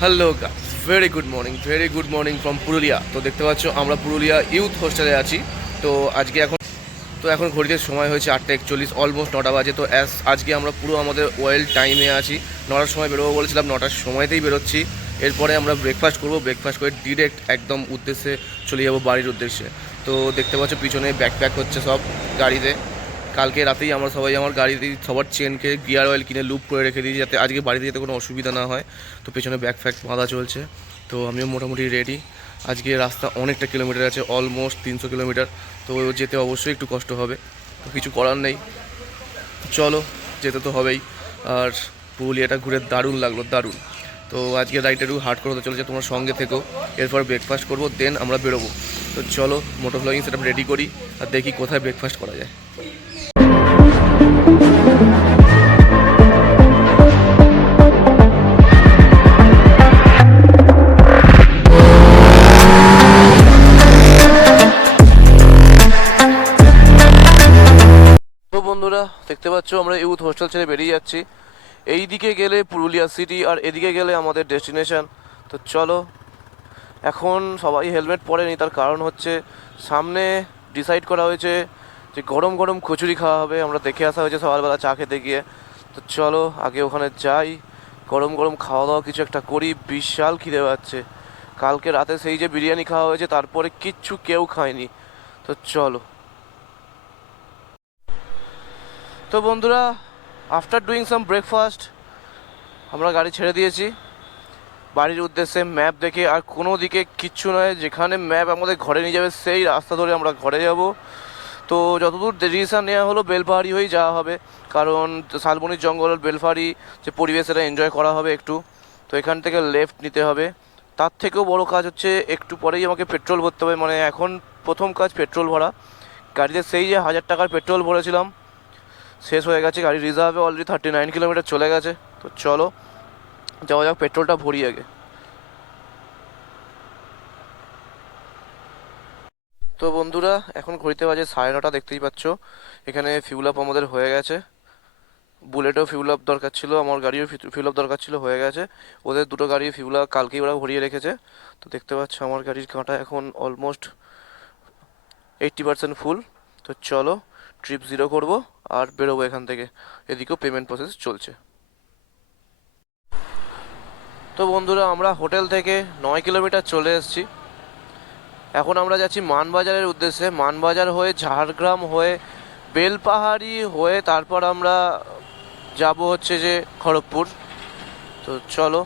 Hello very good morning from Purulia. তো দেখতে পাচ্ছ আমরা পুরুলিয়া ইউথ হোস্টেলে আছি। তো এখন ঘড়িতে সময় হয়েছে 8:41, অলমোস্ট 9টা বাজে। তো আজকে আমরা পুরো আমাদের ওয়েল টাইমে আছি। 9টার সময় বেরোবো বলেছিলাম, 9টার সময়তেই বেরোচ্ছি। এরপরে আমরা ব্রেকফাস্ট করবো, ব্রেকফাস্ট করে ডিরেক্ট একদম উদ্দেশ্যে চলে যাবো বাড়ির উদ্দেশ্যে। তো দেখতে পাচ্ছ পিছনে ব্যাকপ্যাক হচ্ছে সব গাড়িতে। কালকে রাতেই আমরা সবাই আমার গাড়িতে সবার চেনকে গিয়ার অয়েল কিনে লুপ করে রেখে দিয়েছি, যাতে আজকে বাড়িতে যেতে কোনো অসুবিধা না হয়। তো পেছনে ব্যাকপ্যাক বাঁধা চলছে। তো আমিও মোটামুটি রেডি। আজকে রাস্তা অনেকটা কিলোমিটার আছে, অলমোস্ট 300 কিলোমিটার। তো যেতে অবশ্যই একটু কষ্ট হবে, তো কিছু করার নেই, চলো যেতে তো হবেই। আর পুরুলিয়াটা ঘুরে দারুণ লাগলো, দারুণ। তো আজকে রাইডটা একটু হার্ড করে হতে চলেছে, তোমার সঙ্গে থেকো। এরপর ব্রেকফাস্ট করবো, দেন আমরা বেরোবো। তো চলো মোটর ব্লগিং সেটআপ রেডি করি আর দেখি কোথায় ব্রেকফাস্ট করা যায়। তো বন্ধুরা দেখতে পাচ্ছ আমরা ইউথ হোস্টেল ছেড়ে বেরিয়ে যাচ্ছি। এই দিকে গেলে পুরুলিয়া সিটি আর এদিকে গেলে আমাদের ডেস্টিনেশন। তো চলো, এখন সবাই হেলমেট পরেনি, তার কারণ হচ্ছে সামনে ডিসাইড করা হয়েছে যে গরম গরম কচুরি খাওয়া হবে। আমরা দেখে আসা হয়েছে সকালবেলা চা খেতে গিয়ে। তো চলো আগে ওখানে যাই, গরম গরম খাওয়া দাওয়া কিছু একটা করি। বিশাল খিদে পাচ্ছে, কালকে রাতে সেই যে বিরিয়ানি খাওয়া হয়েছে তারপরে কিচ্ছু কেউ খায়নি। তো চলো। তো বন্ধুরা, আফটার ডুইং সাম ব্রেকফাস্ট আমরা গাড়ি ছেড়ে দিয়েছি বাড়ির উদ্দেশ্যে। ম্যাপ দেখে আর কোনো দিকে কিচ্ছু নয়, যেখানে ম্যাপ আমাদের ঘরে নিয়ে যাবে সেই রাস্তা ধরে আমরা ঘরে যাব। তো যতদূর ডিসিশন নেওয়া হলো বেলপাহাড়ি হয়েই যাওয়া হবে, কারণ শালবনির জঙ্গল বেলপাহাড়ি যে পরিবেশ এটা এনজয় করা হবে একটু। তো এখান থেকে লেফট নিতে হবে। তার থেকেও বড় কাজ হচ্ছে একটু পরেই আমাকে পেট্রোল ভরতে হবে, মানে এখন প্রথম কাজ পেট্রোল ভরা। গাড়িতে সেই যে 1000 টাকার পেট্রোল ভরেছিলাম শেষ হয়ে গেছে, গাড়ি রিজার্ভে অলরেডি 39 কিলোমিটার চলে গেছে। তো চলো যাওয়া যাক, পেট্রোলটা ভরি আগে। তো বন্ধুরা এখন ঘড়িতে বাজে 9:30, দেখতেই পাচ্ছ এখানে ফিউল আপ আমাদের হয়ে গেছে। বুলেটও ফিউল আপ দরকার ছিল, আমার গাড়িও ফিউল আপ দরকার ছিল, হয়ে গেছে। ওদের দুটো গাড়ি ফিউল আপ কালকেই ওরা ভরিয়ে রেখেছে। তো দেখতে পাচ্ছ আমার গাড়ির কাঁটা এখন অলমোস্ট 80% ফুল। তো চলো ট্রিপ জিরো করবো আর বেরোবো এখান থেকে। এদিকেও পেমেন্ট প্রসেস চলছে। তো বন্ধুরা আমরা হোটেল থেকে 9 কিলোমিটার চলে এসেছি। এখন আমরা যাচ্ছি মানবাজারের উদ্দেশ্যে। মানবাজার হয়ে ঝাড়গ্রাম হয়ে বেলপাহাড়ি হয়ে তারপর আমরা যাব হচ্ছে যে খড়গপুর। তো চলো,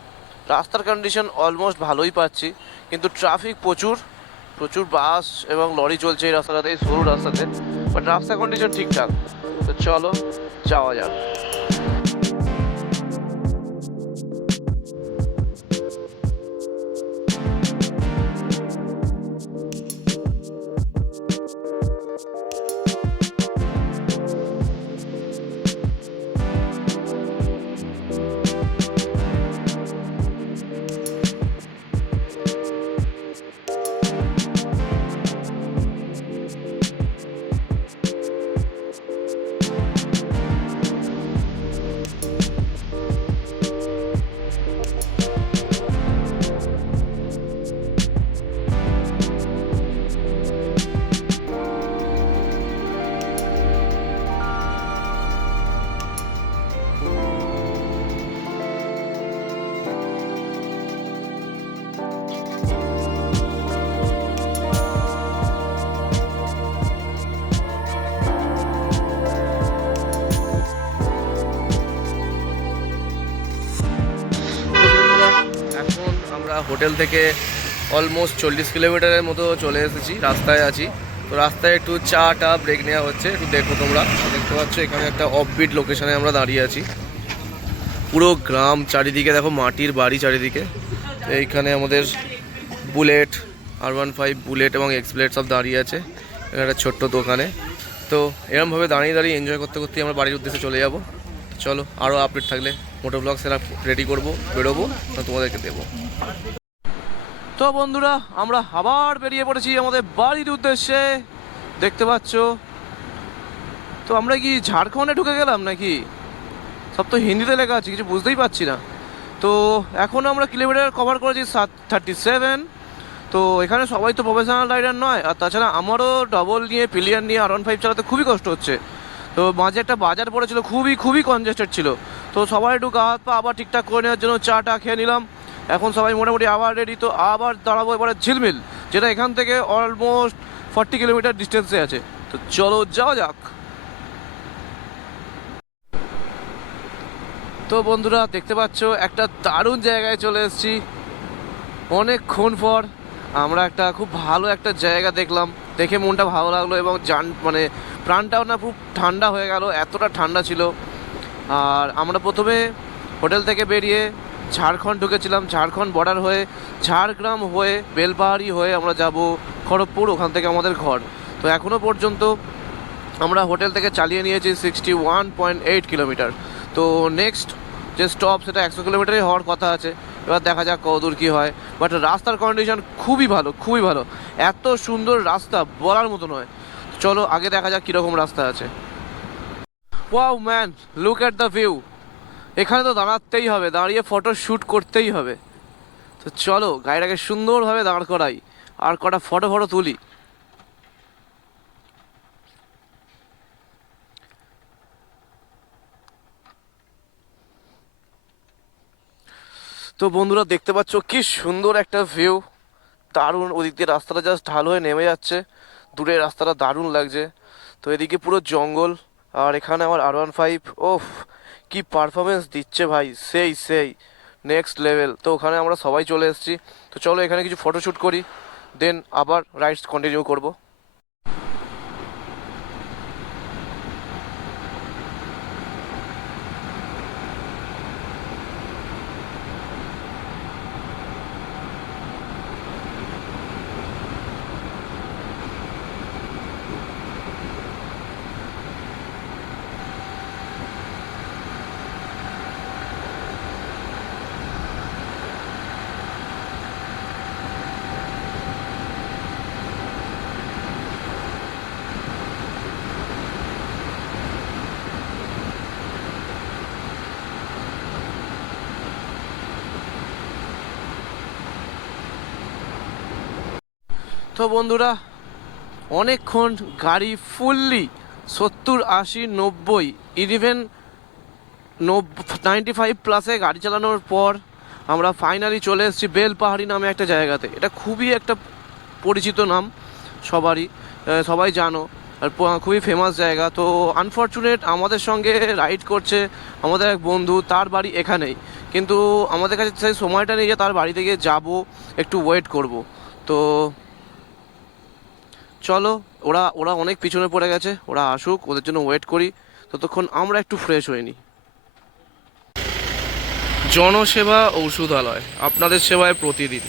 রাস্তার কন্ডিশন অলমোস্ট ভালোই পাচ্ছি, কিন্তু ট্রাফিক প্রচুর, প্রচুর বাস এবং লরি চলছে এই রাস্তাটাতে, এই সরু রাস্তাতে। বাট রাস্তার কন্ডিশন ঠিকঠাক। তো চলো যাওয়া যাক। এখন আমরা হোটেল থেকে অলমোস্ট 40 কিলোমিটারের মতো চলে এসেছি, রাস্তায় আছি। তো রাস্তায় একটু চা ব্রেক নেওয়া হচ্ছে, একটু দেখো তোমরা। দেখতে পাচ্ছ এখানে একটা অফবিট লোকেশনে আমরা দাঁড়িয়ে আছি। পুরো গ্রাম চারিদিকে, দেখো মাটির বাড়ি চারিদিকে। তো এইখানে আমাদের বুলেট, R15 বুলেট এবং এক্সপ্লেট সব দাঁড়িয়ে আছে এখানে একটা ছোট্ট দোকানে। তো এরকমভাবে দাঁড়িয়ে দাঁড়িয়ে এনজয় করতে করতে আমরা বাড়ির উদ্দেশ্যে চলে যাব। চলো আরও আপডেট থাকলে মোটো ব্লগ সেরা রেডি করবো, বেরোবো, তোমাদেরকে দেবো। তো বন্ধুরা আমরা আবার বেরিয়ে পড়েছি আমাদের বাড়ির উদ্দেশ্যে, দেখতে পাচ্ছ। তো আমরা কি ঝাড়খণ্ডে ঢুকে গেলাম নাকি? সব তো হিন্দিতে লেখা আছে, কিছু বুঝতেই পারছি না। তো এখন আমরা কিলোমিটার কভার করেছি 37। তো এখানে সবাই তো প্রফেশনাল রাইডার নয়, আর তাছাড়া আমারও ডবল নিয়ে পিলিয়ন নিয়ে R15 চালাতে খুবই কষ্ট হচ্ছে। তো মাঝে একটা বাজার পড়েছিল, খুবই খুবই কনজেস্টেড ছিল। তো সবাই একটু গা হাত পা আবার ঠিকঠাক করে নেওয়ার জন্য চাটা খেয়ে নিলাম। এখন সবাই মোটামুটি আবার রেডি, তো আবার দাঁড়াবো এবারে ঝিলমিল, যেটা এখান থেকে অলমোস্ট 40 কিলোমিটার ডিস্টেন্সে আছে। তো চলো যাওয়া যাক। তো বন্ধুরা দেখতে পাচ্ছ একটা দারুণ জায়গায় চলে এসেছি। অনেকক্ষণ পর আমরা একটা খুব ভালো একটা জায়গা দেখলাম, দেখে মনটা ভালো লাগলো এবং মানে প্রাণটাও না খুব ঠান্ডা হয়ে গেল, এতটা ঠান্ডা ছিল। আর আমরা প্রথমে হোটেল থেকে বেরিয়ে ঝাড়খণ্ড ঢুকেছিলাম, ঝাড়খণ্ড বর্ডার হয়ে ঝাড়গ্রাম হয়ে বেলপাহাড়ি হয়ে আমরা যাব খড়গপুর, ওখান থেকে আমাদের ঘর। তো এখনও পর্যন্ত আমরা হোটেল থেকে চালিয়ে নিয়েছি 61.8 কিলোমিটার। তো নেক্সট যে স্টপ সেটা 100 কিলোমিটারই হওয়ার কথা আছে, এবার দেখা যাক কতদূর কী হয়। বাট রাস্তার কন্ডিশন খুবই ভালো, খুবই ভালো, এত সুন্দর রাস্তা বলার মতো নয়। চলো আগে দেখা যাক কীরকম রাস্তা আছে। Wow man, look at the view. এখানে তো দাঁড়াতেই হবে, দাঁড়িয়ে ফটো শ্যুট করতেই হবে। তো চলো গাড়িটাকে সুন্দরভাবে দাঁড় করাই আর কটা ফটো তুলি। তো বন্ধুরা দেখতে পাচ্ছ কি সুন্দর একটা ভিউ, দারুণ। ওদিক দিয়ে রাস্তাটা জাস্ট ঢাল হয়ে নেমে যাচ্ছে, দূরে রাস্তাটা দারুণ লাগছে। তো এদিকে পুরো জঙ্গল, আর এখানে আমার R15, ওফ কি পারফরমেন্স দিচ্ছে ভাই, সেই সেই নেক্সট লেভেল। তো ওখানে আমরা সবাই চলে এসেছি। তো চলো এখানে কিছু ফটোশ্যুট করি, দেন আবার রাইডস কন্টিনিউ করবো। তো বন্ধুরা অনেকক্ষণ গাড়ি ফুললি 70, 80, 90, ইভেন 95+ গাড়ি চালানোর পর আমরা ফাইনালি চলে এসেছি বেলপাহাড়ি নামে একটা জায়গাতে। এটা খুবই একটা পরিচিত নাম সবারই, সবাই জানো, আর খুবই ফেমাস জায়গা। তো আনফর্চুনেট আমাদের সঙ্গে রাইড করছে আমাদের এক বন্ধু, তার বাড়ি এখানেই, কিন্তু আমাদের কাছে সেই সময়টা নেই যে তার বাড়িতে গিয়ে যাবো, একটু ওয়েট করব। তো চলো, ওরা ওরা অনেক পিছনে পড়ে গেছে, ওরা আসুক, ওদের জন্য ওয়েট করি, ততক্ষণ আমরা একটু ফ্রেশ হয়ে নিই। জনসেবা ঔষধালয়, আপনাদের সেবায় প্রতিদিন।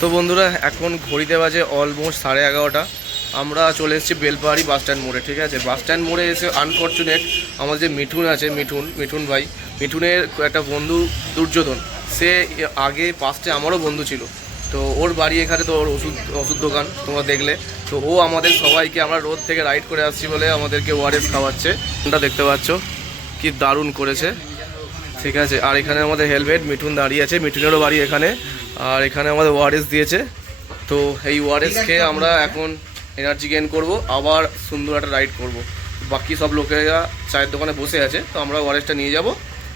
তো বন্ধুরা এখন ঘড়িতে বাজে অলমোস্ট 11:30। আমরা চলে এসেছি বেলপাহাড়ি বাস স্ট্যান্ড মোড়ে, ঠিক আছে। বাস স্ট্যান্ড মোড়ে এসে আনফর্চুনেট আমাদের যে মিঠুন আছে, মিঠুন ভাই, মিঠুনের একটা বন্ধু দুর্যোধন, সে আগে পাশে আমারও বন্ধু ছিল। তো ওর বাড়ি এখানে, তো ওর ওষুধ দোকান তোমরা দেখলে। তো ও আমাদের সবাইকে, আমরা রোড থেকে রাইড করে আসছি বলে আমাদেরকে ওআরএস খাওয়াচ্ছে। এটা দেখতে পাচ্ছ কি দারুণ করেছে, ঠিক আছে। আর এখানে আমাদের হেলমেট, মিঠুন দাঁড়িয়ে আছে, মিঠুনেরও বাড়ি এখানে। আর এখানে আমাদের ওআরএস দিয়েছে। তো এই ওআরএস খেয়ে আমরা এখন এনার্জি গেইন করব, আবার সুন্দর একটা রাইড করব। বাকি সব লোকেরা চায়ের দোকানে বসে আছে, তো আমরা ওআরএসটা নিয়ে যাব,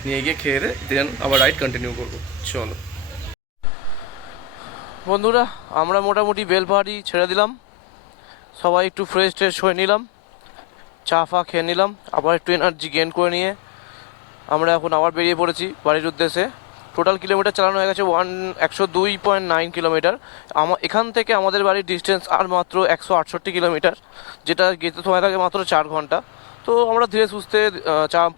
নিয়ে গিয়ে খেয়ে দেন আবার রাইড কন্টিনিউ করব। চলো বন্ধুরা, আমরা মোটামুটি বেলপাহাড়ি ছেড়ে দিলাম, সবাই একটু ফ্রেশ ট্রেশ হয়ে নিলাম, চা ফা খেয়ে নিলাম, আবার একটু এনার্জি গেইন করে নিয়ে আমরা এখন আবার বেরিয়ে পড়েছি বাড়ির উদ্দেশ্যে। টোটাল কিলোমিটার চালানো হয়ে গেছে 102.9 কিলোমিটার। এখান থেকে আমাদের বাড়ির ডিস্টেন্স আর মাত্র 168 কিলোমিটার, যেটা যেতে সময় লাগে মাত্র 4 ঘন্টা। তো আমরা ধীরে সুস্থে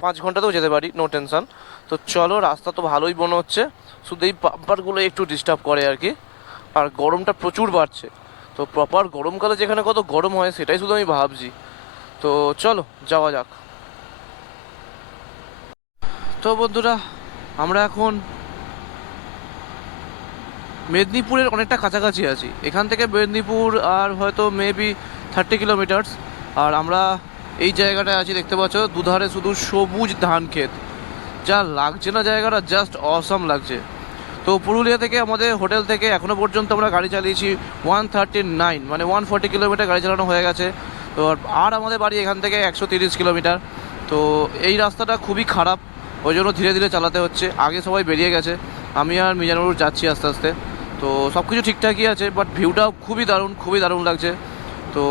5 ঘন্টাতেও যেতে পারি, নো টেনশন। তো চলো, রাস্তা তো ভালোই মনে হচ্ছে, শুধু এই বাম্পারগুলো একটু ডিস্টার্ব করে আর কি। আর গরমটা প্রচুর বাড়ছে, তো প্রপার গরমকালে যেখানে কত গরম হয় সেটাই শুধু আমি ভাবছি। তো চলো যাওয়া যাক। তো বন্ধুরা আমরা এখন মেদিনীপুরের অনেকটা কাছাকাছি আছি, এখান থেকে মেদিনীপুর আর হয়তো মেবি 30 কিলোমিটার্স। আর আমরা এই জায়গাটায় আছি, দেখতে পাচ্ছ দুধারে শুধু সবুজ ধান ক্ষেত। যা লাগছে না জায়গাটা, জাস্ট অসম লাগছে। তো পুরুলিয়া থেকে আমাদের হোটেল থেকে এখনও পর্যন্ত আমরা গাড়ি চালিয়েছি 139, মানে 140 কিলোমিটার গাড়ি চালানো হয়ে গেছে। তো আর আমাদের বাড়ি এখান থেকে 130 কিলোমিটার। তো এই রাস্তাটা খুবই খারাপ, ওই জন্য ধীরে ধীরে চালাতে হচ্ছে। আগে সবাই বেরিয়ে গেছে, আমি আর মিজানুর যাচ্ছি আস্তে আস্তে। তো সব কিছু ঠিকঠাকই আছে, বাট ভিউটাও খুবই দারুণ, খুবই দারুণ লাগছে। তো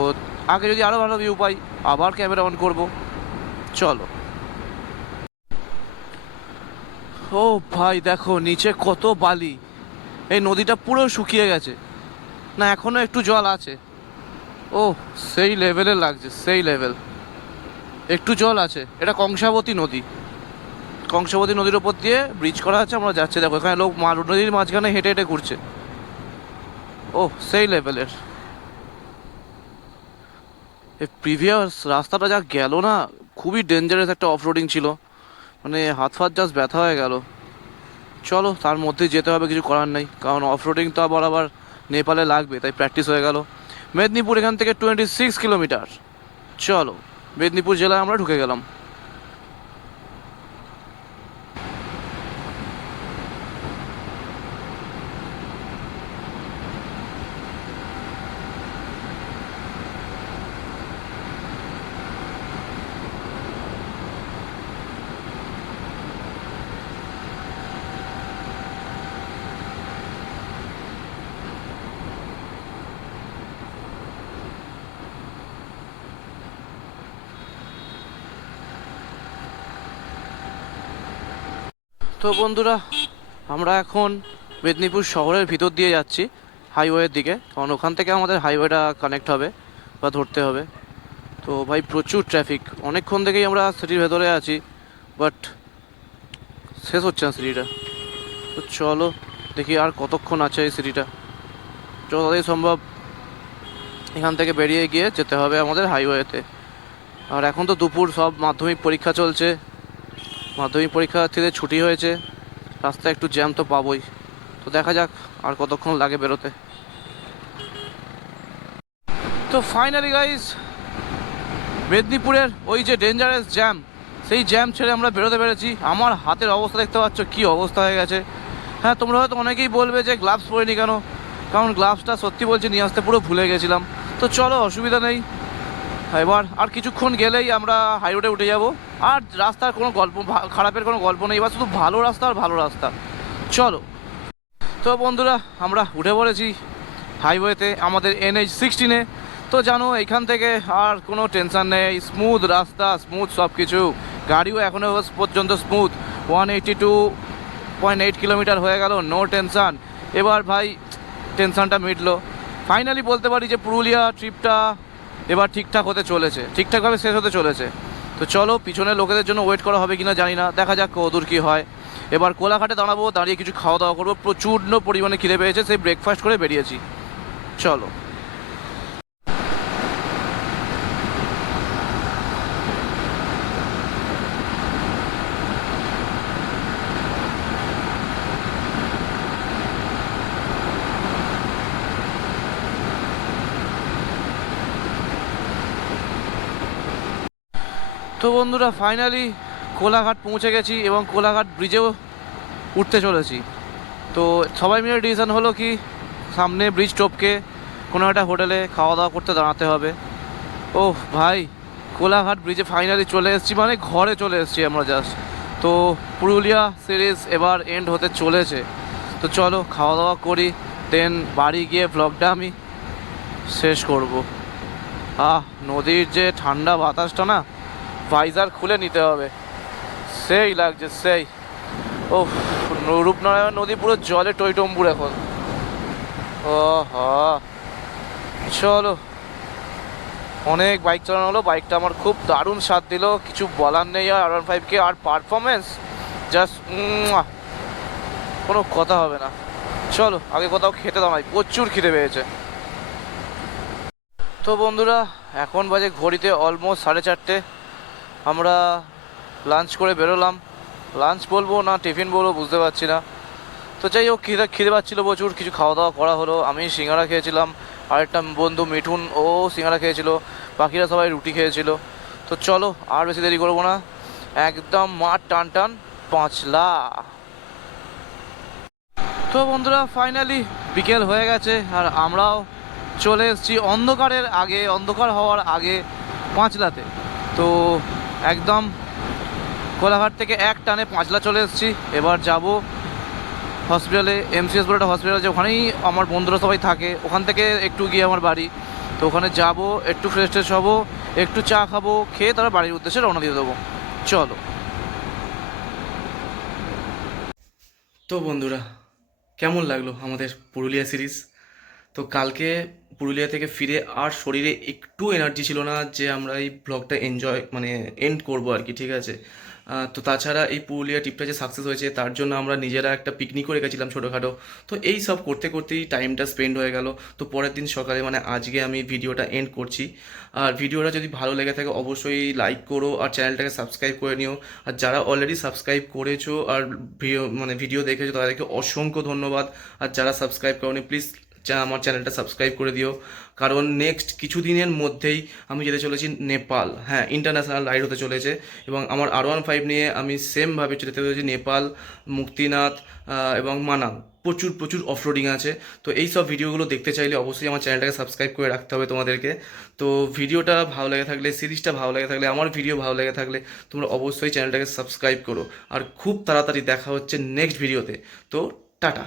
আগে যদি আরও ভালো ভিউ পাই আবার ক্যামেরা অন করব। চলো। ও ভাই দেখো নিচে কত বালি, এই নদীটা পুরো শুকিয়ে গেছে, না এখনো একটু জল আছে। ও সেই লেভেলের লাগছে, সেই লেভেল, একটু জল আছে। এটা কংসাবতী নদী, কংসাবতী নদীর ওপর দিয়ে ব্রিজ করা আছে, আমরা যাচ্ছি। দেখো এখানে লোক নদীর মাঝখানে হেঁটে হেঁটে ঘুরছে। ও সেই লেভেলের। এই প্রিভিয়াস রাস্তাটা যা গেল না, খুবই ডেঞ্জারাস একটা অফ রোডিং ছিল, মানে হাত ফাত জাস্ট ব্যথা হয়ে গেল। চলো তার মধ্যেই যেতে হবে, কিছু করার নেই, কারণ অফ রোডিং তো আবার আবার নেপালে লাগবে, তাই প্র্যাকটিস হয়ে গেল। মেদিনীপুর এখান থেকে 26 কিলোমিটার। চলো মেদিনীপুর জেলায় আমরা ঢুকে গেলাম। তো বন্ধুরা, আমরা এখন মেদিনীপুর শহরের ভিতর দিয়ে যাচ্ছি হাইওয়ের দিকে, কারণ ওখান থেকে আমাদের হাইওয়েটা কানেক্ট হবে বা ধরতে হবে। তো ভাই প্রচুর ট্রাফিক, অনেকক্ষণ থেকেই আমরা সিটির ভেতরে আছি, বাট শেষ হচ্ছে না সিটিটা। তো চলো দেখি আর কতক্ষণ আছে এই সিটিটা। যত তাড়াতাড়ি সম্ভব এখান থেকে বেরিয়ে গিয়ে যেতে হবে আমাদের হাইওয়েতে। আর এখন তো দুপুর, সব মাধ্যমিক পরীক্ষা চলছে, মাধ্যমিক পরীক্ষার্থীদের ছুটি হয়েছে, রাস্তায় একটু জ্যাম তো পাবোই। তো দেখা যাক আর কতক্ষণ লাগে বেরোতে। তো ফাইনালি গাইস, মেদিনীপুরের ওই যে ডেঞ্জারাস জ্যাম, সেই জ্যাম ছেড়ে আমরা বেরোতে পেরেছি। আমার হাতের অবস্থা দেখতে পাচ্ছ কী অবস্থা হয়ে গেছে। হ্যাঁ, তোমরা হয়তো অনেকেই বলবে যে গ্লাভস পরিনি কেন, কারণ গ্লাভসটা সত্যি বলছি নিয়ে আসতে পুরো ভুলে গেছিলাম। তো চলো অসুবিধা নেই, এবার আর কিছুক্ষণ গেলেই আমরা হাই রোডে উঠে যাব। আর রাস্তার কোনো গল্প, খারাপের কোনো গল্প নেই, এবার শুধু ভালো রাস্তা আর ভালো রাস্তা। চলো। তো বন্ধুরা, আমরা উঠে পড়েছি হাইওয়েতে, আমাদের NH-16-এ। তো জানো এখান থেকে আর কোনো টেনশান নেই, স্মুথ রাস্তা, স্মুথ সব কিছু। গাড়িও এখনও পর্যন্ত স্মুথ, 182.8 কিলোমিটার হয়ে গেল, নো টেনশান। এবার ভাই টেনশানটা মিটলো, ফাইনালি বলতে পারি যে পুরুলিয়া ট্রিপটা এবার ঠিকঠাক হতে চলেছে, ঠিকঠাকভাবে শেষ হতে চলেছে। তো চলো, পিছনে লোকেদের জন্য ওয়েট করা হবে কিনা জানি না, দেখা যাক কতদূর কী হয়। এবার কোলাঘাটে দাঁড়াবো, দাঁড়িয়ে কিছু খাওয়া দাওয়া করবো, প্রচণ্ড পরিমাণে খিদে পেয়েছে, সেই ব্রেকফাস্ট করে বেরিয়েছি। চলো। তো বন্ধুরা, ফাইনালি কোলাঘাট পৌঁছে গেছি এবং কোলাঘাট ব্রিজেও উঠতে চলেছি। তো সবাই মিলে ডিসিশন হলো কি সামনে ব্রিজ টপকে কোনো একটা হোটেলে খাওয়া দাওয়া করতে দাঁড়াতে হবে। ওহ ভাই, কোলাঘাট ব্রিজে ফাইনালি চলে এসেছি, মানে ঘরে চলে এসেছি আমরা জাস্ট। তো পুরুলিয়া সিরিজ এবার এন্ড হতে চলেছে। তো চলো খাওয়া দাওয়া করি, দেন বাড়ি গিয়ে ব্লগটা আমি শেষ করব। নদীর যে ঠান্ডা বাতাসটা না, ভাইজার খুলে নিতে হবে, সেই লাগছে সেই। ও রূপনারায়ণ নদী পুরো জলে টইটম্বুর এখন। ও চলো, অনেক বাইক চালানো হলো, বাইকটা আমার খুব দারুণ স্বাদ দিল, কিছু বলার নেই। আর R15 আর পারফরমেন্স জাস্ট কোনো কথা হবে না। চলো আগে কোথাও খেতে দাঁড়াই, প্রচুর খিদে পেয়েছে। তো বন্ধুরা, এখন বাজে ঘড়িতে অলমোস্ট 4:30। আমরা লাঞ্চ করে বেরোলাম, লাঞ্চ বলবো না টিফিন বলবো বুঝতে পারছি না। তো যাই হোক, খিদে পাচ্ছিলো প্রচুর, কিছু খাওয়া দাওয়া করা হলো। আমি সিঙ্গারা খেয়েছিলাম, আরেকটা বন্ধু মিঠুন ও সিঙ্গারা খেয়েছিল, বাকিরা সবাই রুটি খেয়েছিল। তো চলো আর বেশি দেরি করবো না, একদম মাঠ টান টান পাঁচলা। তো বন্ধুরা ফাইনালি বিকেল হয়ে গেছে আর আমরাও চলে এসেছি অন্ধকার হওয়ার আগে পাঁচলাতে। তো একদম কোলাঘাট থেকে এক টানে পাঁচলা চলে এসেছি। এবার যাব হসপিটালে, এমসিএস বলে একটা হসপিটাল আছে, ওখানেই আমার বন্ধুরা সবাই থাকে, ওখান থেকে একটু গিয়ে আমার বাড়ি। তো ওখানে যাব, একটু ফ্রেশ ট্রেশ হবো, একটু চা খাবো, খেয়ে তারা বাড়ির উদ্দেশ্যে রওনা দিয়ে দেবো। চলো। তো বন্ধুরা কেমন লাগলো আমাদের পুরুলিয়া সিরিজ? তো কালকে পুরুলিয়া থেকে ফিরে আর শরীরে একটু এনার্জি ছিল না যে আমরা এই ব্লগটা এনজয় মানে এন্ড করবো আর কি, ঠিক আছে। তো তাছাড়া এই পুরুলিয়া ট্রিপটা যে সাকসেস হয়েছে তার জন্য আমরা নিজেরা একটা পিকনিকও রেখেছিলাম ছোটোখাটো। তো এই সব করতে করতেই টাইমটা স্পেন্ড হয়ে গেল। তো পরের দিন সকালে মানে আজকে আমি ভিডিওটা এন্ড করছি। আর ভিডিওটা যদি ভালো লেগে থাকে অবশ্যই লাইক করো আর চ্যানেলটাকে সাবস্ক্রাইব করে নিও। আর যারা অলরেডি সাবস্ক্রাইব করেছো আর ভিডিও দেখেছো তাদেরকে অসংখ্য ধন্যবাদ। আর যারা সাবস্ক্রাইব করোনি প্লিজ আমার চ্যানেলটা সাবস্ক্রাইব করে দিও, কারণ নেক্সট কিছু দিনের মধ্যেই আমি যেতে চলেছি নেপাল। হ্যাঁ, ইন্টারন্যাশনাল রাইড হতে চলেছে এবং আমার R15 নিয়ে আমি সেমভাবে যেতে চলেছি নেপাল, মুক্তিনাথ এবং মানাং। প্রচুর প্রচুর অফরোডিং আছে। তো এই সব ভিডিওগুলো দেখতে চাইলে অবশ্যই আমার চ্যানেলটাকে সাবস্ক্রাইব করে রাখতে হবে তোমাদেরকে। তো ভিডিওটা ভালো লেগে থাকলে, সিরিজটা ভালো লেগে থাকলে, আমার ভিডিও ভালো লেগে থাকলে তোমরা অবশ্যই চ্যানেলটাকে সাবস্ক্রাইব করো। আর খুব তাড়াতাড়ি দেখা হচ্ছে নেক্সট ভিডিওতে। তো টাটা।